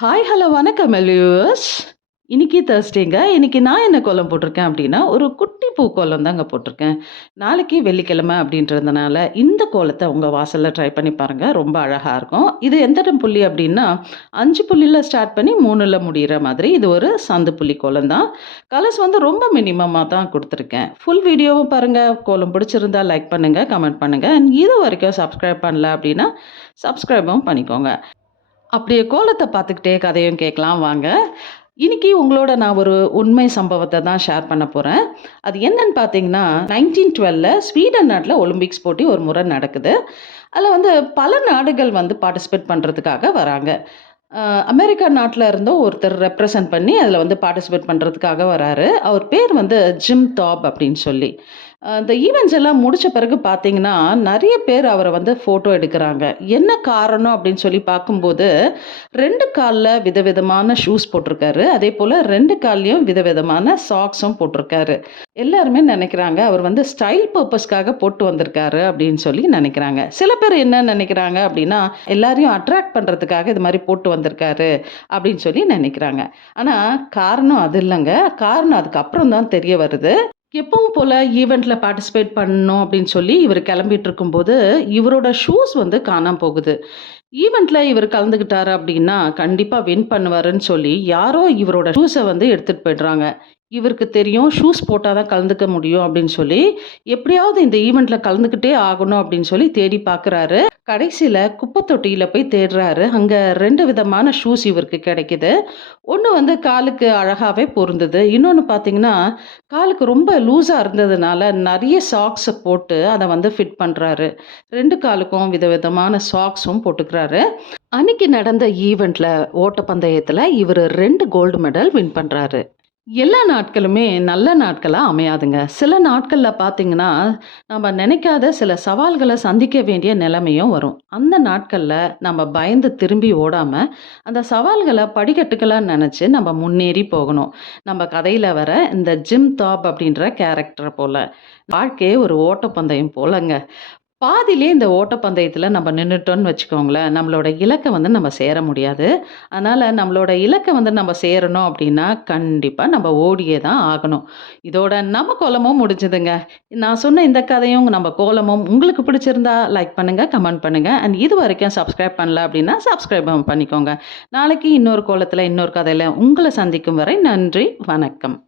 Hi hello வணக்கம் எல்யூஸ் இன்றைக்கி தேர்ஸ்டேங்க இன்றைக்கி நான் என்ன கோலம் போட்டிருக்கேன் அப்படின்னா ஒரு குட்டி பூ கோலம் தாங்க போட்டிருக்கேன். நாளைக்கு வெள்ளிக்கிழமை அப்படின்றதுனால இந்த கோலத்தை உங்கள் வாசலில் ட்ரை பண்ணி பாருங்கள் ரொம்ப அழகாக இருக்கும். இது எந்த புள்ளி அப்படின்னா அஞ்சு புள்ளியில் ஸ்டார்ட் பண்ணி மூணில் முடிகிற மாதிரி இது ஒரு சந்து புள்ளி கோலம் தான். கலர்ஸ் வந்து ரொம்ப மினிமமாக தான் கொடுத்துருக்கேன். ஃபுல் வீடியோவும் பாருங்கள் கோலம் பிடிச்சிருந்தா லைக் பண்ணுங்கள் கமெண்ட் பண்ணுங்கள் அண்ட் இது வரைக்கும் சப்ஸ்கிரைப் பண்ணல அப்படின்னா சப்ஸ்கிரைபும் பண்ணிக்கோங்க. அப்படியே கோலத்தை பார்த்துக்கிட்டே கதையும் கேட்கலாம் வாங்க. இன்னைக்கு உங்களோட நான் ஒரு உண்மை சம்பவத்தை தான் ஷேர் பண்ண போகிறேன் அது என்னன்னு பார்த்தீங்கன்னா நைன்டீன் டுவெல்ல ஸ்வீடன் நாட்டில் ஒலிம்பிக்ஸ் போட்டி ஒரு முறை நடக்குது. அதில் வந்து பல நாடுகள் வந்து பார்ட்டிசிபேட் பண்ணுறதுக்காக வராங்க. அமெரிக்கா நாட்டில் இருந்தும் ஒருத்தர் ரெப்ரசன்ட் பண்ணி அதில் வந்து பார்ட்டிசிபேட் பண்ணுறதுக்காக வராரு. அவர் பேர் வந்து ஜிம் தாப் அப்படின்னு சொல்லி. இந்த ஈவெண்ட்ஸ் எல்லாம் முடிச்ச பிறகு பார்த்தீங்கன்னா நிறைய பேர் அவரை வந்து ஃபோட்டோ எடுக்கிறாங்க. என்ன காரணம் அப்படின்னு சொல்லி பார்க்கும்போது ரெண்டு காலில் விதவிதமான ஷூஸ் போட்டிருக்காரு. அதே போல் ரெண்டு கால்லையும் விதவிதமான சாக்ஸும் போட்டிருக்காரு. எல்லாருமே நினைக்கிறாங்க அவர் வந்து ஸ்டைல் பர்பஸ்க்காக போட்டு வந்திருக்காரு அப்படின்னு சொல்லி நினைக்கிறாங்க. சில பேர் என்ன நினைக்கிறாங்க அப்படின்னா எல்லாரையும் அட்ராக்ட் பண்ணுறதுக்காக இது மாதிரி போட்டு வந்திருக்காரு அப்படின்னு சொல்லி நினைக்கிறாங்க. ஆனால் காரணம் அது இல்லைங்க. காரணம் அதுக்கப்புறம் தான் தெரிய வருது. எப்பவும் போல் ஈவெண்ட்டில் பார்ட்டிசிபேட் பண்ணணும் அப்படின்னு சொல்லி இவர் கிளம்பிட்டு இருக்கும்போது இவரோட ஷூஸ் வந்து காணாம போகுது. ஈவெண்ட்டில் இவர் கலந்துக்கிட்டாரு அப்படின்னா கண்டிப்பாக வின் பண்ணுவாருன்னு சொல்லி யாரோ இவரோட ஷூஸை வந்து எடுத்துகிட்டு போயிடுறாங்க. இவருக்கு தெரியும் ஷூஸ் போட்டால் தான் கலந்துக்க முடியும் அப்படின்னு சொல்லி எப்படியாவது இந்த ஈவெண்ட்டில் கலந்துக்கிட்டே ஆகணும் அப்படின்னு சொல்லி தேடி பார்க்குறாரு கடைசியில் குப்பை தொட்டியில் போய் தேடுறாரு. அங்கே ரெண்டு விதமான ஷூஸ் இவருக்கு கிடைக்குது. ஒன்று வந்து காலுக்கு அழகாகவே பொருந்தது. இன்னொன்று பார்த்தீங்கன்னா காலுக்கு ரொம்ப லூஸாக இருந்ததுனால நிறைய சாக்ஸை போட்டு அதை வந்து ஃபிட் பண்ணுறாரு ரெண்டு காலுக்கும் விதவிதமான சாக்ஸும் போட்டுக்கிறாரு. அன்னைக்கு நடந்த ஈவெண்ட்டில் ஓட்டப்பந்தயத்தில் இவர் ரெண்டு கோல்டு மெடல் வின் பண்ணுறாரு எல்லா நாட்களுமே நல்ல நாட்களாக அமையாதுங்க. சில நாட்களில் பார்த்தீங்கன்னா நம்ம நினைக்காத சில சவால்களை சந்திக்க வேண்டிய நிலைமையும் வரும். அந்த நாட்களில் நம்ம பயந்து திரும்பி ஓடாமல் அந்த சவால்களை படிக்கட்டுக்களாக நினச்சி நம்ம முன்னேறி போகணும். நம்ம கதையில் வர இந்த ஜிம் தாப் அப்படின்ற கேரக்டரை போல் வாழ்க்கையே ஒரு ஓட்டப்பந்தயம் போலங்க. பாதிலே இந்த ஓட்டப்பந்தயத்தில் நம்ம நின்றுட்டோன்னு வச்சுக்கோங்களேன் நம்மளோட இலக்கை வந்து நம்ம சேர முடியாது. அதனால் நம்மளோட இலக்கை வந்து நம்ம சேரணும் அப்படின்னா கண்டிப்பாக நம்ம ஓடியே தான் ஆகணும். இதோட நம்ம கோலமும் முடிஞ்சுதுங்க. நான் சொன்ன இந்த கதையும் நம்ம கோலமும் உங்களுக்கு பிடிச்சிருந்தா லைக் பண்ணுங்கள் கமெண்ட் பண்ணுங்கள் அண்ட் இது வரைக்கும் சப்ஸ்கிரைப் பண்ணல அப்படின்னா சப்ஸ்கிரைப் பண்ணிக்கோங்க. நாளைக்கு இன்னொரு கோலத்தில் இன்னொரு கதையில் உங்களை சந்திக்கும் வரை நன்றி வணக்கம்.